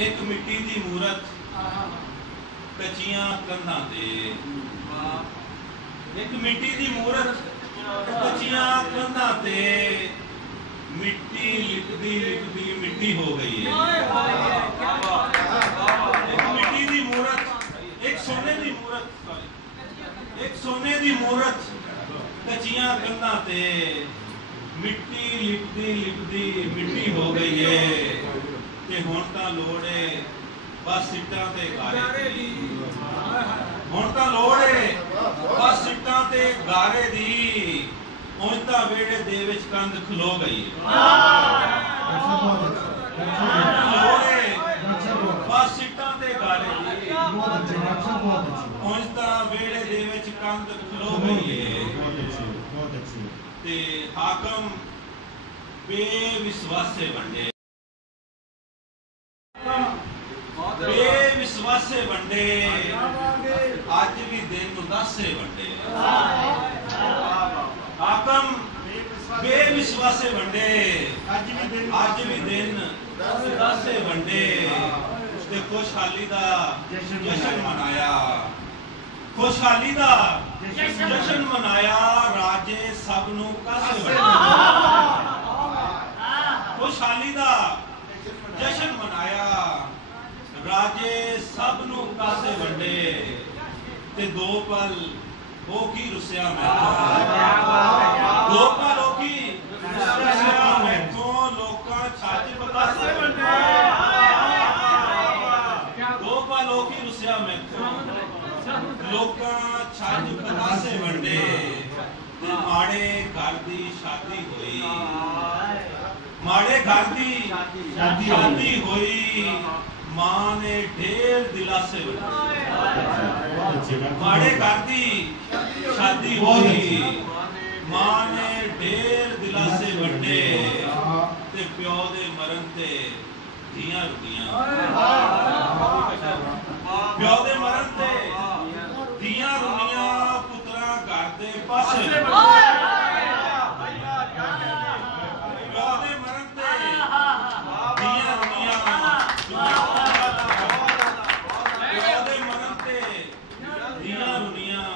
एक मिट्टी दी मूरत कच्चियां कंधां ते, एक मिट्टी दी मूरत कच्चियां कंधां ते, मिट्टी लिपदी लिपदी मिट्टी हो गई है। एक मिट्टी दी मूरत, एक सोने दी मूरत, एक सोने दी मूरत कच्चियां कंधां ते, मिट्टी लिपदी लिपदी मिट्टी हो गई है। ते हुण तां लोड़ है बस सिट्टां ते गारे दी, हुण तां लोड़ है बस सिट्टां ते गारे दी, उंज तां वेड़े दे विच कंध खलो गई है। लोड़ है बस सिट्टां ते गारे दी, उंज तां वेड़े दे विच कंध खलो गई है। ते हाकम बेविश्वासे वंडे, बेविश्वासे वंडे, अज भी दिन उदासे वंडे। हाकम बेविश्वासे वंडे, अज भी दिन उदासे वंडे। ते खुशहाली दा जश्न मनाया, खुशहाली दा जश्न मनाया, राजे सब नू कासे वंडे। खुशहाली दा जश्न मनाया, राजे सब नू कासे वंडे। ते दो पल हो की रुसिया मैथों, दो पल हो की रुसिया मैथों, लोकां छाज पतासे वंडे। दो पल हो की रुसिया मैथों, लोकां छाज पतासे वंडे। माड़े घर दी शादी होई, माड़े घर दी शादी होई, मां ने ढेर दिलासे वंडे। माड़े घर दी शादी होई, मां ने ढेर दिलासे वंडे। ते प्यो दे मरन ते धियां रुकियां, प्यो दे मरन ते धियां रुकियां, पुत्रा घर दे पासे। प्यो दे मरन ते धियां रुकियां, प्यो दे मरन ते धियां रुकियां,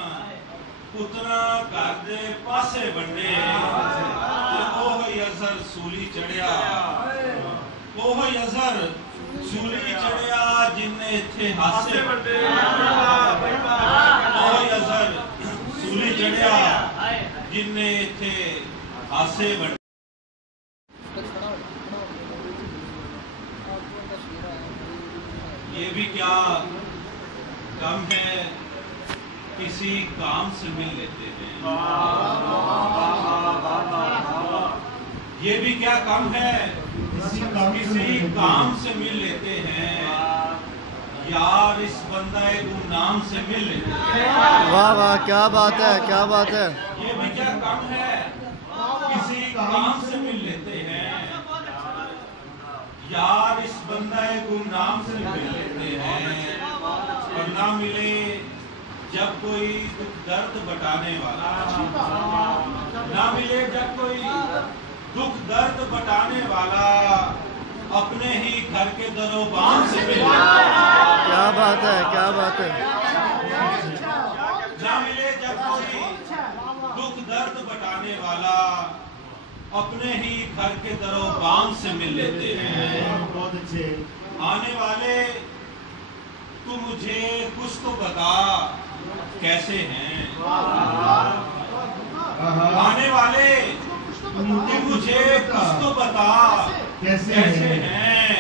पुत्रा घर दे पासे वंडे। ओही अज़र सूली चढ़िया, ओही अज़र सूली चढ़िया, जिन्ने इत्थे हासे वंडे। ओही अज़र सूली चढ़िया, जिन्ने इत्थे हासे वंडे। ये भी क्या कम है, किसी काम से मिल लेते हैं। ये भी क्या कम है, किसी काम से मिल लेते हैं, यार इस बंदाए गुमनाम से मिल लेते हैं। वाह वाह, क्या बात है, क्या बात है। ये भी क्या कम है, किसी काम से मिल लेते हैं, यार इस बंदाए गुमनाम से मिल लेते हैं। और ना मिले जब कोई दुख दर्द बटाने वाला, ना मिले जब कोई दुख दर्द बटाने वाला, अपने ही घर के दरोबान से मिले। क्या बात है, क्या बात है। ना मिले जब कोई दुख दर्द बटाने वाला, अपने ही घर के दरोबान से मिल लेते हैं। बहुत अच्छे। आने वाले तू मुझे कुछ तो बता कैसे हैं, आने वाले तू मुझे कुछ तो बता कैसे हैं,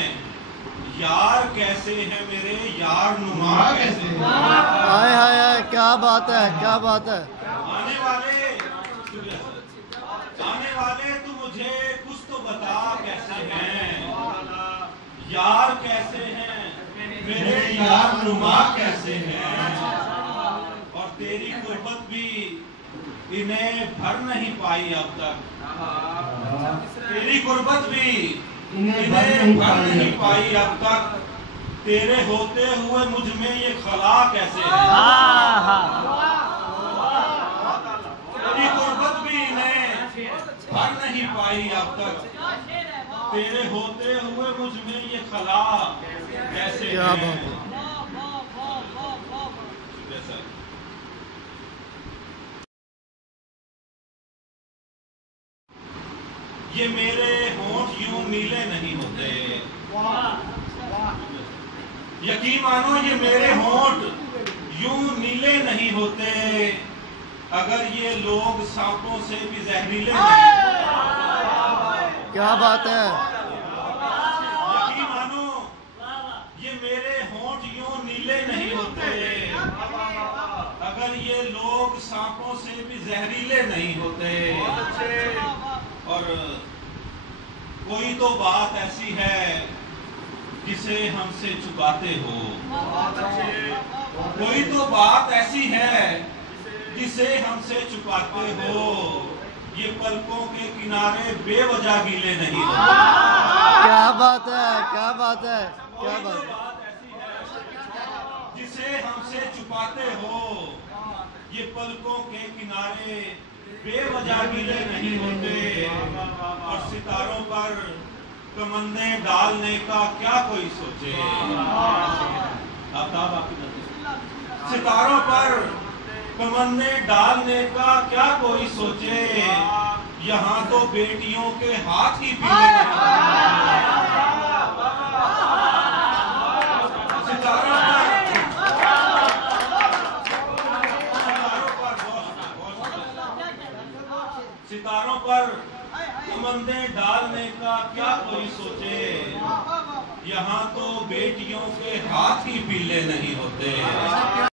यार कैसे हैं मेरे यार नुमा कैसे हैं। हाय हाय हाय, क्या बात है, क्या बात है। आने वाले तू मुझे कुछ तो बता कैसे हैं, यार कैसे हैं मेरे यार नुमा कैसे हैं। और तेरी गुर्बत भी इन्हें भर नहीं पाई अब तक, तेरी गुर्बत भी इन्हें भर नहीं पाई अब तक, तेरे होते हुए मुझ में ये खला कैसे है। तेरी गुर्बत भी इन्हें भर नहीं पाई अब तक, तेरे होते हुए मुझ में ये खला क्या हैं। बात है। शुक्रिया सर। ये मेरे होंठ यूं नीले नहीं होते, यकीन मानो ये मेरे होंठ यूं नीले नहीं होते अगर ये लोग सांपों से भी जहरीले नहीं। क्या बात है। यकीन मानो ये मेरे होंठ यूं नीले नहीं होते अगर ये लोग सांपों से भी जहरीले नहीं होते। और कोई तो बात ऐसी है जिसे हमसे छुपाते हो, कोई तो बात ऐसी है जिसे हमसे छुपाते हो, ये पलकों के किनारे बेवजह गीले नहीं होते। क्या बात है, क्या बात है, क्या कोई तो बात है। बात ऐसी है जिसे हमसे छुपाते हो, ये पलकों के किनारे बेवजह गीले नहीं होते। और सितारों पर कमंदे डालने का क्या कोई सोचे। आफ्ताब आपकी नजर। सितारों पर कमंदे डालने का क्या कोई सोचे, यहाँ तो बेटियों के हाथ ही पीले नहीं होते। सितारों पर कमंदे डालने का क्या कोई सोचे, यहाँ तो बेटियों के हाथ ही पीले नहीं होते।